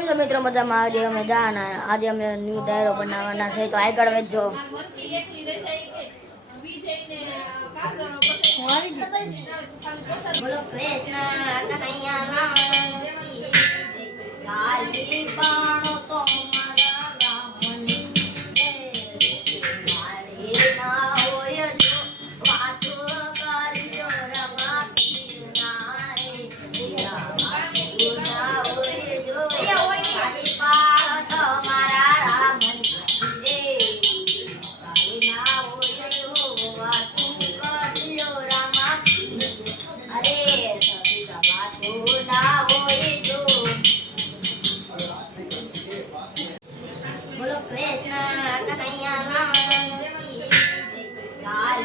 કેમ છો મિત્રો મજામાં? આજે અમે આજે અમે ન્યૂ ડાયરો બનાવવાના છે, તો આગળ વધજો. બોલો કૃષ્ણ કનૈયા લાલ બાણો તો મારા રામની મારે ના હોય જો વાતો કરજો રમા ના હોય જો ખાલી બાણો તો મારા રામની ના હોય જો વાતો કરજો રમા અરે સભી વાતો ના હોય જો. બોલો કૃષ્ણ કનૈયા લાલ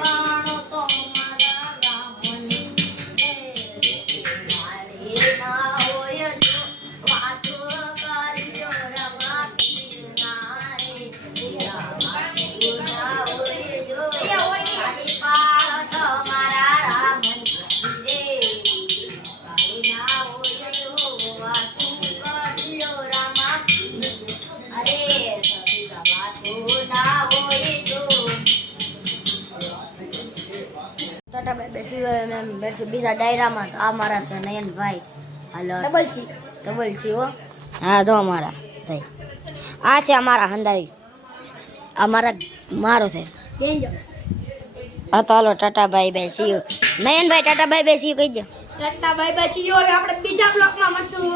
બાણો તો મારા રામની મારે ના હોય જો વાતો કરજો રમા ના હોય જો ખાલી બાણો તો મારા રામની ના હોય જો વાતો કરજો રમા અરે સભી વાતો ના હોય જો. ટાટા ભાઈ બેસી ગયો અને બેસી બીજા ડાયરામાં. આ મારા છે નયનભાઈ. હાલો ડબલ સી હો. હા જો અમારા થઈ. આ છે અમારા હંદાઈ. આ મારો છે. હા તો હાલો ટાટા ભાઈ બેસી નયનભાઈ ટાટા ભાઈ બેસી કહી દો. ટાટા ભાઈ બેસી આપણે બીજા બ્લોકમાં મળશું.